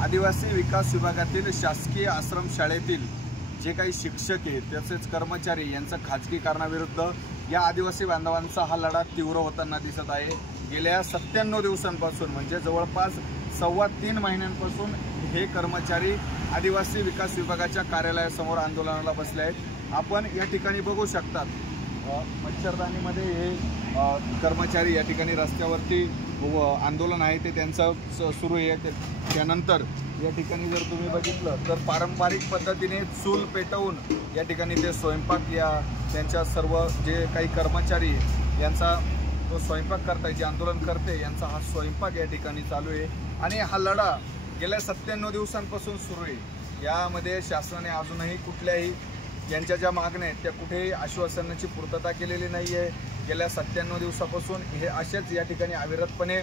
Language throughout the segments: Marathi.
आदिवासी विकास विभागातील शासकीय आश्रमशाळेतील जे काही शिक्षक आहेत तसेच कर्मचारी यांचा खाजगीकरणाविरुद्ध या आदिवासी बांधवांचा हा लढा तीव्र होताना दिसत आहे। गेल्या 97 दिवसांपासून म्हणजे जवळपास 3.25 महिन्यांपासून हे कर्मचारी आदिवासी विकास विभागाच्या कार्यालयासमोर आंदोलनाला बसले आहेत। आपण या ठिकाणी बघू शकतात मच्छरदानीमध्ये हे कर्मचारी या ठिकाणी रस्त्यावरती आंदोलन आहे ते त्यांचं सुरू आहे। त्यानंतर या ठिकाणी जर तुम्ही बघितलं तर पारंपरिक पद्धतीने चूल पेटवून या ठिकाणी ते स्वयंपाक या त्यांच्या सर्व जे काही कर्मचारी यांचा तो स्वयंपाक करताय जे आंदोलन करते यांचा हा स्वयंपाक या ठिकाणी चालू आहे आणि हा लढा गेल्या 97 दिवसांपासून सुरू आहे। यामध्ये शासनाने अजूनही कुठल्याही यांच्या ज्या मागण्या आहेत त्या कुठेही आश्वासनाची पूर्तता केलेली नाही आहे। गेल्या 97 दिवसापासून हे असेच या ठिकाणी अविरतपणे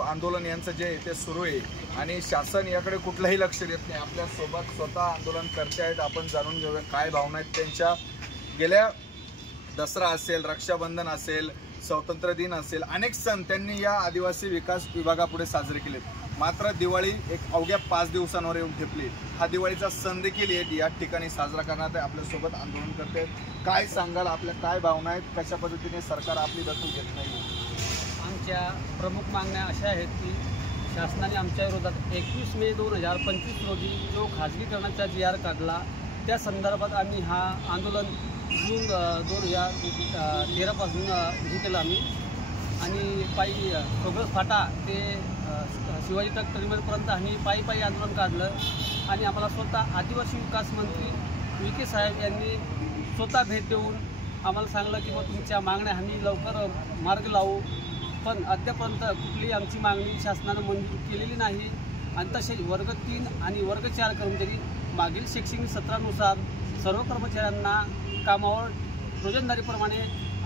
आंदोलन यांचं जे ते सुरू आहे आणि शासन याकडे कुठलंही लक्ष देत नाही। आपल्यासोबत स्वतः आंदोलन करते आहेत, आपण जाणून घेऊया काय भावना आहेत त्यांच्या। गेल्या दसरा असेल, रक्षाबंधन असेल, स्वातंत्र्य दिन असेल, अनेक सण त्यांनी या आदिवासी विकास विभागापुढे साजरे केलेत। मात्र दिवाळी एक अवघ्या 5 दिवसांवर येऊन ठेपली। हा दिवाळीचा सण देखील या ठिकाणी साजरा करण्यात आहे। आपल्यासोबत आंदोलन करते काय सांगाल, आपल्या काय भावना आहेत, कशा पद्धतीने सरकार आपली दखल घेत नाही? आमच्या प्रमुख मागण्या अशा आहेत की शासनाने आमच्या विरोधात 21 मे 2025 रोजी जो खाजगीकरणाचा GR काढला त्या संदर्भात आम्ही हा आंदोलन जून 2013 पासून हे केलं आम्ही आणि पायी प्रोग्रेस फाटा ते शिवाजी तक टर्मिनलपर्यंत आम्ही पायी आंदोलन काढलं आणि आम्हाला स्वतः आदिवासी विकास मंत्री विखे साहेब यांनी स्वतः भेट देऊन आम्हाला सांगलं की मग तुमच्या मागण्या आम्ही लवकर मार्ग लावू, पण अद्यापर्यंत कुठलीही आमची मागणी शासनानं मंजूर केलेली नाही। आणि तसेच वर्ग 3 आणि वर्ग 4 कर्मचारी मागील शैक्षणिक सत्रानुसार सर्व कर्मचाऱ्यांना कामावर रोजंदारीप्रमाणे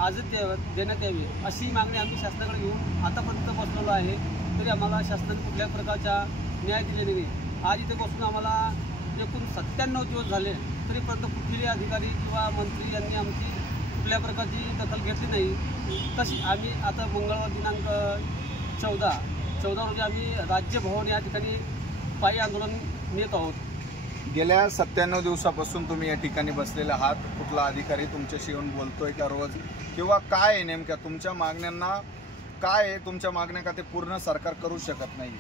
आजच देण्यात यावी अशी मागणी आम्ही शासनाकडे घेऊन आतापर्यंत बसलेलो आहे, तरी आम्हाला शासनाने कुठल्याही प्रकारचा न्याय दिलेला नाही। आज इथे बसून आम्हाला एकूण 97 दिवस झाले तरीपर्यंत कुठलेही अधिकारी किंवा मंत्री यांनी आमची कुठल्या प्रकारची दखल घेतली नाही। तशी आम्ही आता मंगळवार दिनांक 14 रोजी आम्ही राज्यभवन या ठिकाणी पायी आंदोलन नेत आहोत। गेल्या 97 दिवसापासून तुम्ही या ठिकाणी बसलेले आहात, कुठला अधिकारी तुमच्याशी येऊन बोलतोय का रोज, किंवा काय आहे नेमक्या तुमच्या मागण्यांना, काय आहे तुमच्या मागण्या का ते पूर्ण सरकार करू शकत नाही?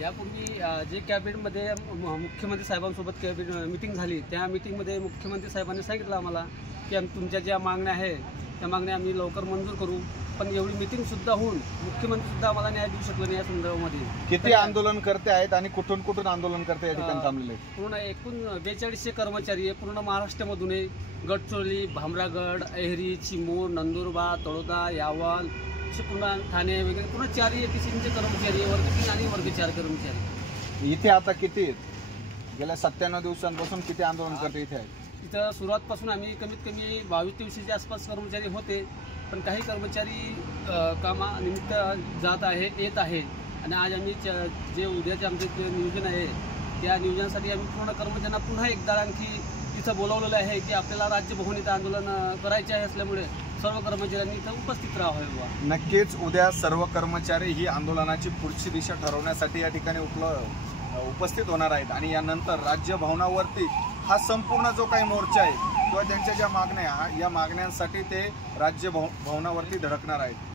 यापूर्वी जे कॅबिनेटमध्ये मुख्यमंत्री साहेबांसोबत कॅबिनेट मिटिंग झाली त्या मिटिंगमध्ये मुख्यमंत्री साहेबांनी सांगितलं आम्हाला की तुमच्या ज्या मागण्या आहेत त्या मागण्या आम्ही लवकर मंजूर करू, पण एवढी मिटिंगसुद्धा होऊन मुख्यमंत्रीसुद्धा आम्हाला न्याय देऊ शकले नाही। या संदर्भामध्ये किती आंदोलन करते आहेत आणि कुठून कुठून आंदोलन करते या ठिकाणी थांबलेले? पूर्ण एकूण 4200 कर्मचारी आहे पूर्ण महाराष्ट्रामधून आहे। गडचिरोली, भामरागड, अहेरी, चिमूर, नंदुरबार, तळोदा, यावल असे पूर्ण ठाणे वगैरे पूर्ण 4 ATCचे कर्मचारी, वर्ग 3 आणि वर्ग 4 कर्मचारी इथे आता किती आहेत? गेल्या 97 दिवसांपासून किती आंदोलन करते इथे आहेत? इथं सुरुवातपासून आम्ही कमीत कमी 2200-2300च्या आसपास कर्मचारी होते, पण काही कर्मचारी कामानिमित्त जात आहे येत आहे आणि आज आम्ही जे उद्याचे आमचे नियोजन आहे त्या नियोजनासाठी आम्ही पूर्ण कर्मचाऱ्यांना पुन्हा एकदा आणखी इथं बोलावलेलं आहे की आपल्याला राज्यभवन इथं आंदोलन करायचे आहे, असल्यामुळे सर्व कर्मचाऱ्यांनी इथं उपस्थित राहावं। नक्कीच उद्या सर्व कर्मचारी ही आंदोलनाची पुढची दिशा ठरवण्यासाठी या ठिकाणी उपस्थित होणार आहेत आणि यानंतर राज्यभवनावरती हा संपूर्ण जो काही मोर्चा आहे किंवा त्यांच्या ज्या मागण्या या मागण्यांसाठी ते राज्यभवनावरती धडकणार आहेत।